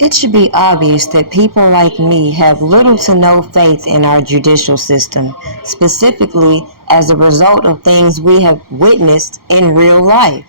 It should be obvious that people like me have little to no faith in our judicial system, specifically as a result of things we have witnessed in real life.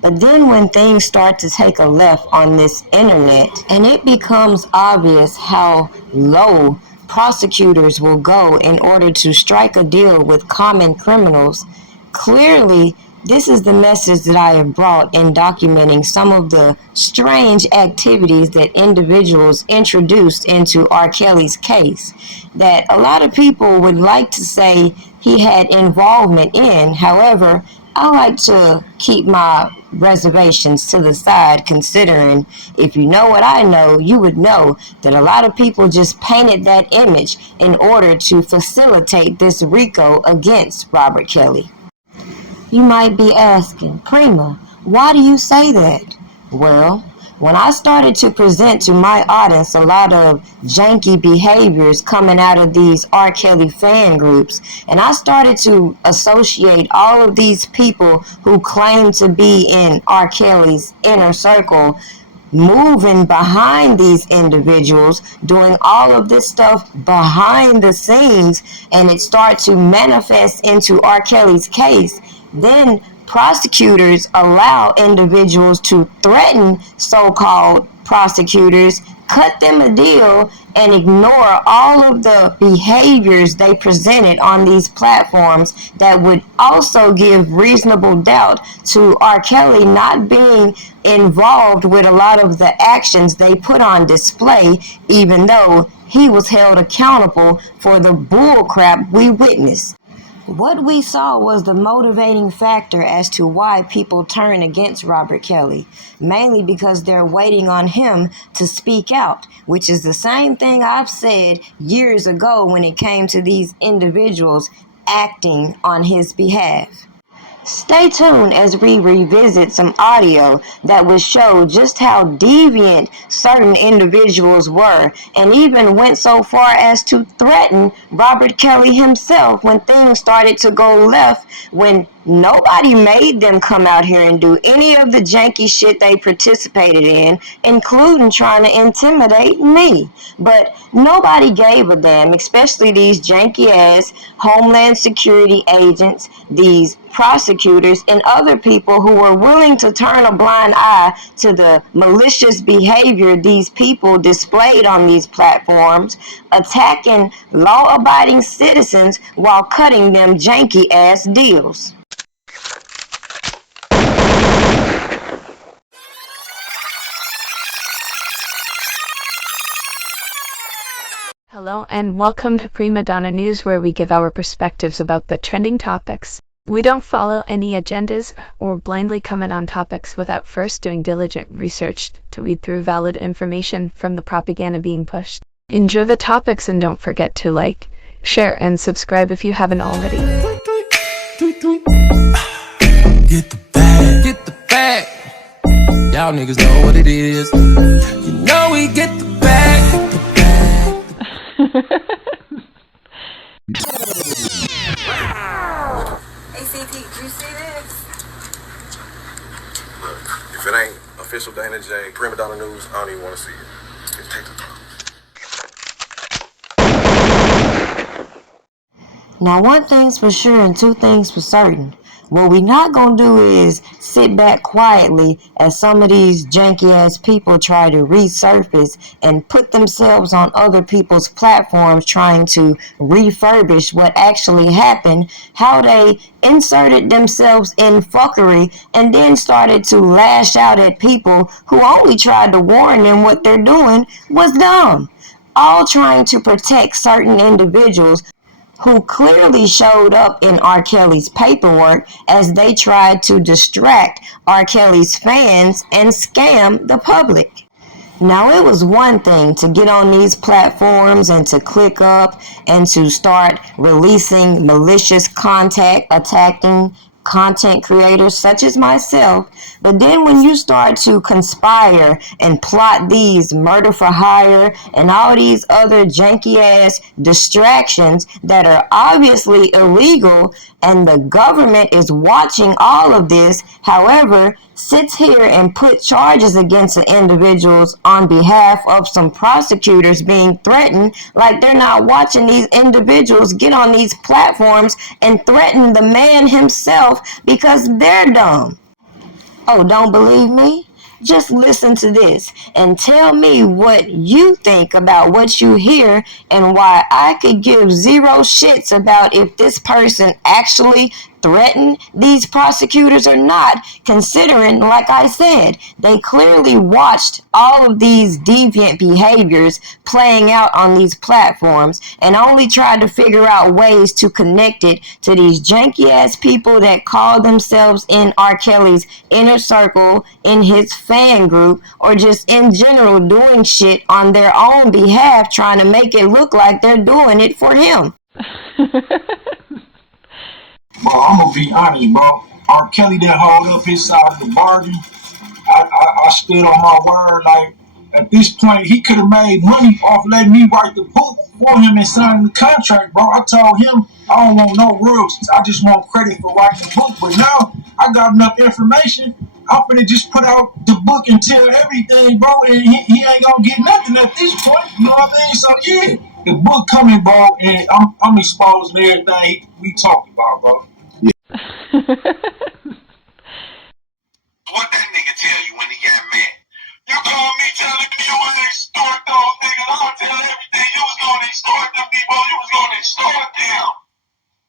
But then when things start to take a left on this internet, and it becomes obvious how low prosecutors will go in order to strike a deal with common criminals, clearly this is the message that I have brought in documenting some of the strange activities that individuals introduced into R. Kelly's case that a lot of people would like to say he had involvement in. However, I like to keep my reservations to the side, considering if you know what I know, you would know that a lot of people just painted that image in order to facilitate this RICO against Robert Kelly. You might be asking, Prima, why do you say that? Well, when I started to present to my audience a lot of janky behaviors coming out of these R. Kelly fan groups, and I started to associate all of these people who claim to be in R. Kelly's inner circle moving behind these individuals, doing all of this stuff behind the scenes, and it started to manifest into R. Kelly's case, then prosecutors allow individuals to threaten so-called prosecutors, cut them a deal, and ignore all of the behaviors they presented on these platforms that would also give reasonable doubt to R. Kelly not being involved with a lot of the actions they put on display, even though he was held accountable for the bull crap we witnessed. What we saw was the motivating factor as to why people turn against Robert Kelly, mainly because they're waiting on him to speak out, which is the same thing I've said years ago when it came to these individuals acting on his behalf. Stay tuned as we revisit some audio that would show just how deviant certain individuals were, and even went so far as to threaten Robert Kelly himself when things started to go left, when nobody made them come out here and do any of the janky shit they participated in, including trying to intimidate me. But nobody gave a damn, especially these janky ass Homeland Security agents, these prosecutors, and other people who were willing to turn a blind eye to the malicious behavior these people displayed on these platforms, attacking law-abiding citizens while cutting them janky ass deals. Hello and welcome to Prima Donna News, where we give our perspectives about the trending topics. We don't follow any agendas or blindly comment on topics without first doing diligent research to weed through valid information from the propaganda being pushed. Enjoy the topics and don't forget to like, share, and subscribe if you haven't already. Get the bag, get the bag. Y'all niggas know what it is. You know we get the bag, get the bag. ACT, did you see this? Look, if it ain't official Dana J, Prima Donna News, I don't even want to see it. Just take the time. Now, one thing's for sure and two things for certain. What we not gonna do is sit back quietly as some of these janky ass people try to resurface and put themselves on other people's platforms trying to refurbish what actually happened, how they inserted themselves in fuckery and then started to lash out at people who only tried to warn them what they're doing was dumb. All trying to protect certain individuals who clearly showed up in R. Kelly's paperwork as they tried to distract R. Kelly's fans and scam the public. Now, it was one thing to get on these platforms and to click up and to start releasing malicious content, attacking content creators such as myself, but then when you start to conspire and plot these murder for hire and all these other janky ass distractions that are obviously illegal, And the government is watching all of this, however, sits here and put charges against the individuals on behalf of some prosecutors being threatened, like they're not watching these individuals get on these platforms and threaten the man himself because they're dumb. Oh, don't believe me? Just listen to this and tell me what you think about what you hear and why I could give zero shits about if this person actually threatened these prosecutors or not, considering, like I said, they clearly watched all of these deviant behaviors playing out on these platforms and only tried to figure out ways to connect it to these janky ass people that call themselves in R. Kelly's inner circle, in his fan group, or just in general doing shit on their own behalf, trying to make it look like they're doing it for him. Bro, I'm gonna be honest, bro. R. Kelly didn't hold up his side of the bargain. I stood on my word. Like, at this point, he could have made money off letting me write the book for him and sign the contract, bro. I told him I don't want no royalties. I just want credit for writing the book. But now I got enough information. I'm finna just put out the book and tell everything, bro. And he ain't gonna get nothing at this point. You know what I mean? So yeah, the book coming, bro. And I'm exposing everything we talking about, bro. What that nigga tell you when he got mad? You call me telling me you was extort those niggas. I'm gonna tell everything you was gonna extort them people. You was gonna extort them.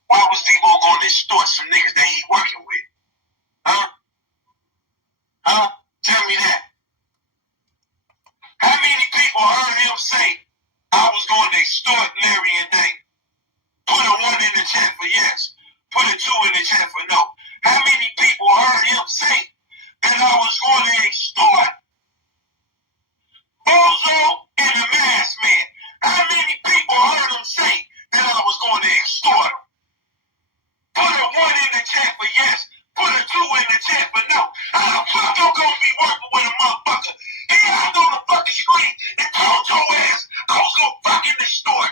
Why was Debo gonna extort some niggas that he working with? Huh? Huh? Tell me that. How many people heard him say I was going to extort Larry and Dave? Put a 1 in the chat for yes. Put a 2 in the chat for no. How many people heard him say that I was going to extort Bozo and the Masked Man? How many people heard him say that I was going to extort him? Put a 1 in the chat for yes. Put a 2 in the chat for no. How the fuck I'm gonna be working with a motherfucker? He out on the fucking street and told your ass I was gonna fucking extort.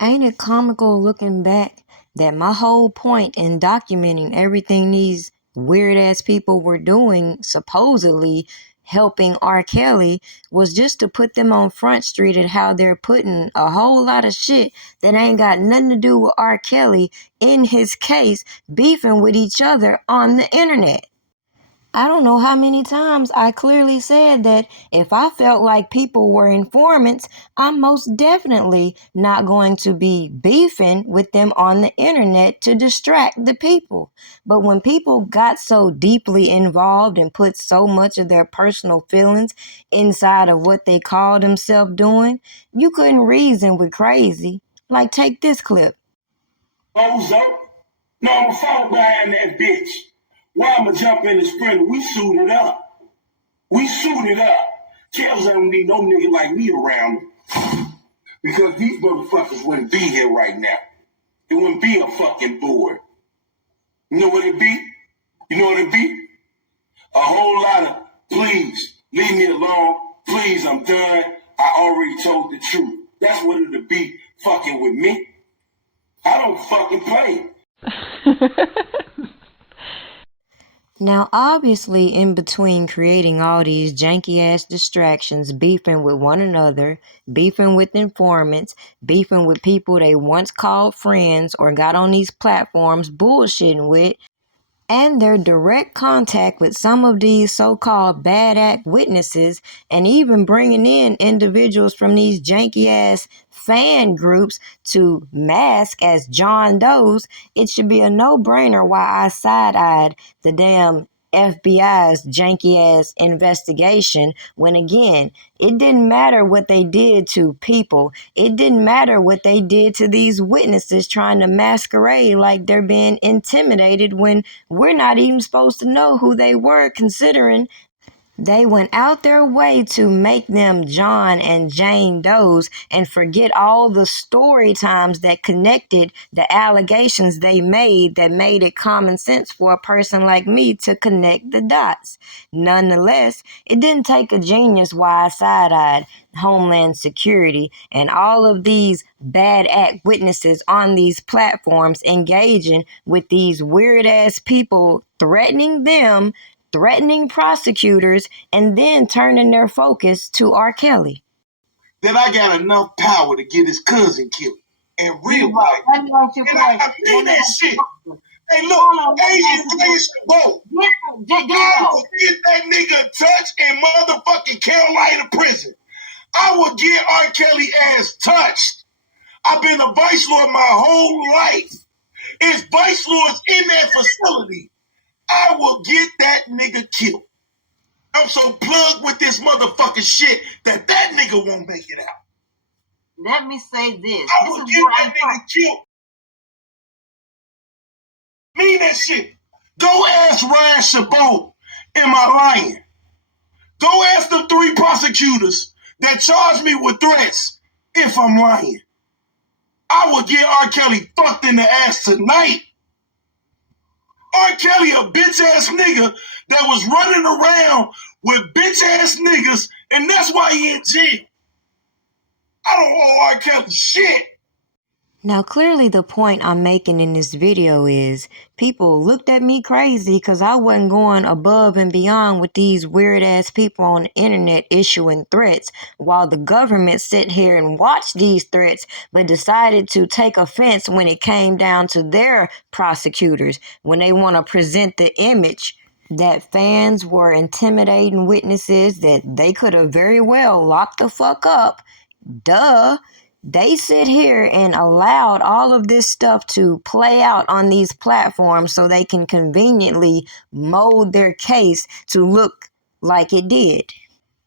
Ain't it comical looking back that my whole point in documenting everything these weird ass people were doing, supposedly helping R. Kelly, was just to put them on Front Street and how they're putting a whole lot of shit that ain't got nothing to do with R. Kelly in his case, beefing with each other on the internet. I don't know how many times I clearly said that if I felt like people were informants, I'm most definitely not going to be beefing with them on the internet to distract the people. But when people got so deeply involved and put so much of their personal feelings inside of what they called themselves doing, you couldn't reason with crazy. Like, take this clip. Bozo. No, I'm fall behind that bitch. Why I'ma jump in the sprinter? We suited up. We suited up. Kells don't need no nigga like me around because these motherfuckers wouldn't be here right now. It wouldn't be a fucking board. You know what it be? You know what it be? A whole lot of please, leave me alone. Please, I'm done. I already told the truth. That's what it'll be fucking with me. I don't fucking play. Now, obviously, in between creating all these janky-ass distractions, beefing with one another, beefing with informants, beefing with people they once called friends or got on these platforms bullshitting with, and their direct contact with some of these so-called bad act witnesses, and even bringing in individuals from these janky-ass fan groups to mask as John Does, it should be a no-brainer why I side-eyed the damn FBI's janky-ass investigation when, again, it didn't matter what they did to people. It didn't matter what they did to these witnesses trying to masquerade like they're being intimidated when we're not even supposed to know who they were, considering They went out their way to make them John and Jane Does and forget all the story times that connected the allegations they made that made it common sense for a person like me to connect the dots. Nonetheless, it didn't take a genius wide side-eyed Homeland Security and all of these bad act witnesses on these platforms engaging with these weird-ass people threatening them, threatening prosecutors, and then turning their focus to R. Kelly. That I got enough power to get his cousin killed. In real life. And I mean that shit. Hey, look, Asian plays the boat. I will get that nigga touched in motherfucking Carolina prison. I will get R. Kelly ass touched. I've been a vice lord my whole life. It's vice lords in that facility. I will get that nigga killed. I'm so plugged with this motherfucking shit that nigga won't make it out. Let me say this. I will get that nigga killed. Mean that shit. Go ask Ryan Chabot, am I lying? Go ask the 3 prosecutors that charged me with threats if I'm lying. I will get R. Kelly fucked in the ass tonight. R. Kelly a bitch-ass nigga that was running around with bitch-ass niggas, and that's why he in jail. I don't owe R. Kelly shit. Now, clearly the point I'm making in this video is people looked at me crazy because I wasn't going above and beyond with these weird-ass people on the internet issuing threats while the government sit here and watched these threats but decided to take offense when it came down to their prosecutors, when they want to present the image that fans were intimidating witnesses that they could have very well locked the fuck up. Duh. They sit here and allowed all of this stuff to play out on these platforms so they can conveniently mold their case to look like it did.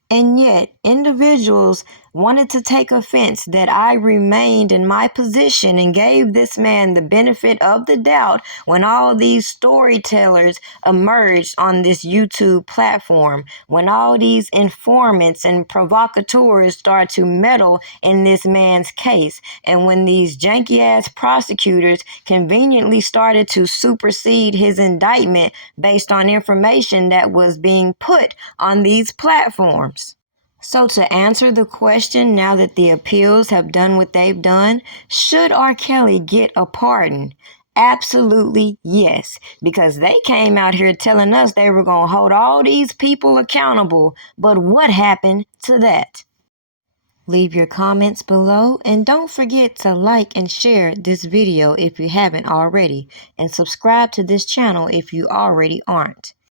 And yet, individuals wanted to take offense that I remained in my position and gave this man the benefit of the doubt when all these storytellers emerged on this YouTube platform, when all these informants and provocateurs start to meddle in this man's case, and when these janky-ass prosecutors conveniently started to supersede his indictment based on information that was being put on these platforms. So to answer the question, now that the appeals have done what they've done, should R. Kelly get a pardon? Absolutely yes, because they came out here telling us they were going to hold all these people accountable, but what happened to that? Leave your comments below and don't forget to like and share this video if you haven't already, and subscribe to this channel if you already aren't.